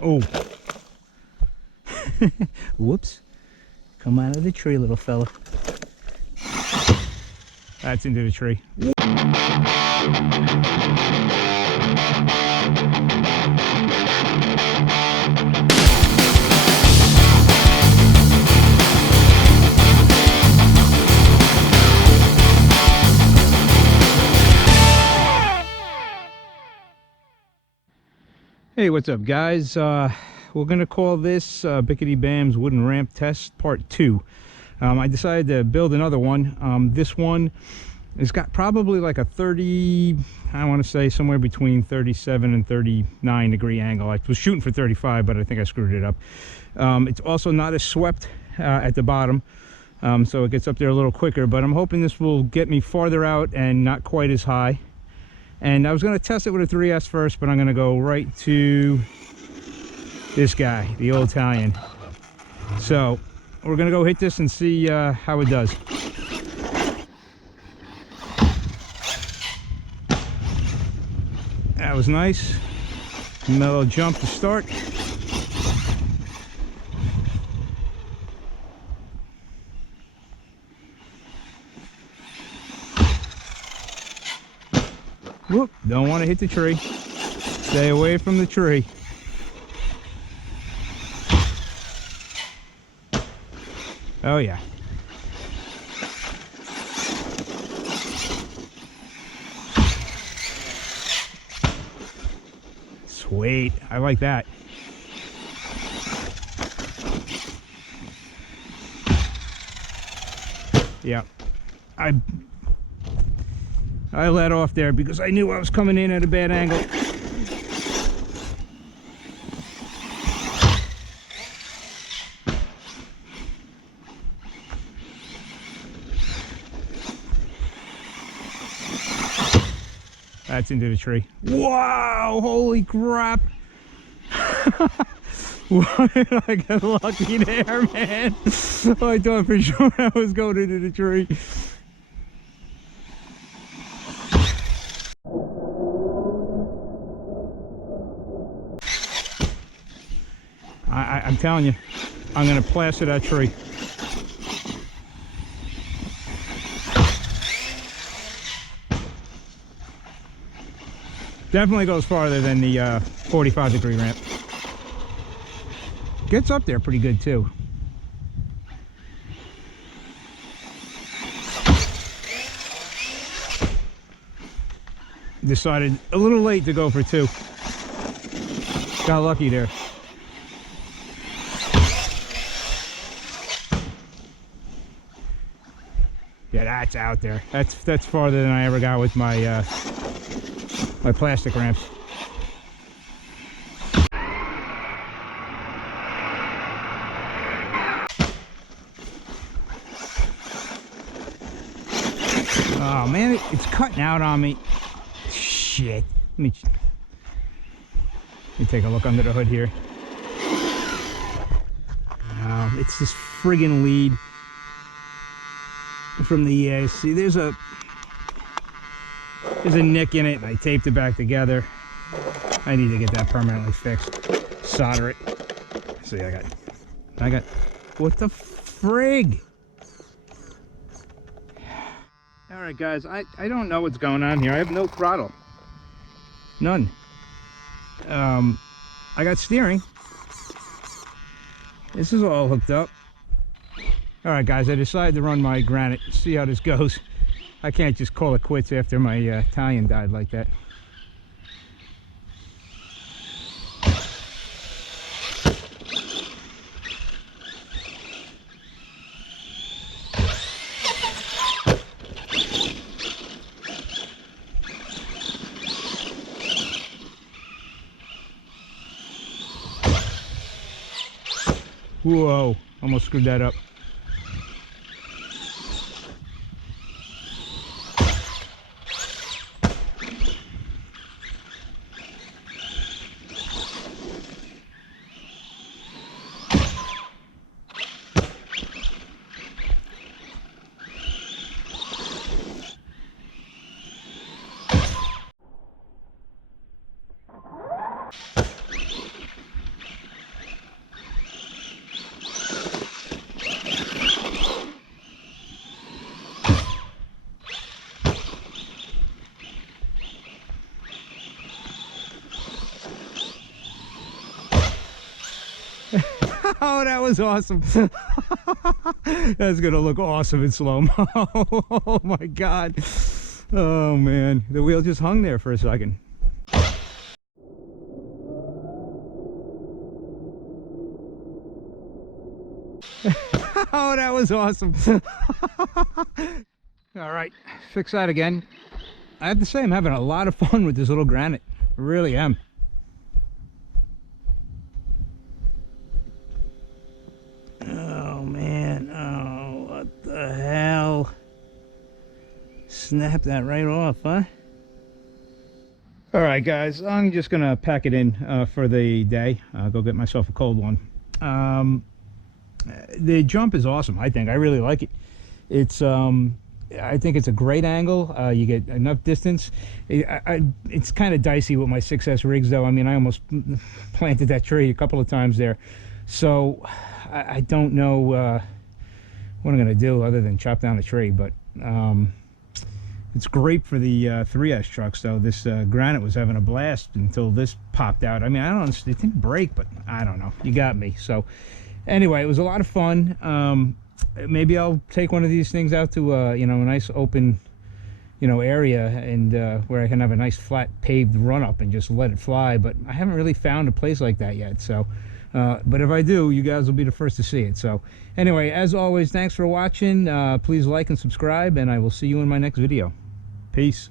Oh. Whoops. Come out of the tree, little fella. That's into the tree. Hey, what's up, guys? We're gonna call this Bickety Bam's wooden ramp test part 2. I decided to build another one. This one has got probably like a 30, I want to say somewhere between 37 and 39 degree angle. I was shooting for 35, but I think I screwed it up. It's also not as swept at the bottom, so it gets up there a little quicker, but I'm hoping this will get me farther out and not quite as high. And I was going to test it with a 3S first, but I'm going to go right to this guy, the old Italian. So we're going to go hit this and see how it does. That was nice. Mellow jump to start. Whoop, don't want to hit the tree. Stay away from the tree. Oh yeah. Sweet, I like that. Yeah, I let off there because I knew I was coming in at a bad angle. That's into the tree. Wow, holy crap. Why did I get lucky there, man? I thought for sure I was going into the tree. I'm telling you, I'm going to plaster that tree. Definitely goes farther than the 45 degree ramp. Gets up there pretty good too. Decided a little late to go for 2. Got lucky there. Yeah, that's out there. That's farther than I ever got with my my plastic ramps. Oh man, it's cutting out on me. Shit. Let me take a look under the hood here. It's this friggin' lead from the see, there's a nick in it, and I taped it back together. I need to get that permanently fixed. Solder it. See, I got what the frig? All right, guys, I don't know what's going on here. I have no throttle. None. I got steering. This is all hooked up. All right, guys, I decided to run my Granite, see how this goes. I can't just call it quits after my Italian died like that. Whoa, almost screwed that up. Oh, that was awesome. That's gonna look awesome in slow-mo. Oh my God. Oh man, the wheel just hung there for a second. Oh, that was awesome. All right, fix that again. I have to say, I'm having a lot of fun with this little granite. I really am. Oh man, oh, what the hell? Snap that right off, huh? All right, guys, I'm just gonna pack it in for the day. Go get myself a cold one. The jump is awesome. I think I really like it. It's I think it's a great angle. You get enough distance. It's kind of dicey with my 6S rigs, though. I mean, I almost planted that tree a couple of times there, so I don't know what I'm gonna do other than chop down a tree. But it's great for the 3S trucks, though. This granite was having a blast until this popped out. I mean, I don't understand. It didn't break, but I don't know. You got me. So anyway, it was a lot of fun. Maybe I'll take one of these things out to you know, a nice open, you know, area, and where I can have a nice flat paved run up and just let it fly. But I haven't really found a place like that yet. So but if I do, you guys will be the first to see it. So anyway, as always, thanks for watching. Please like and subscribe, and I will see you in my next video. Peace.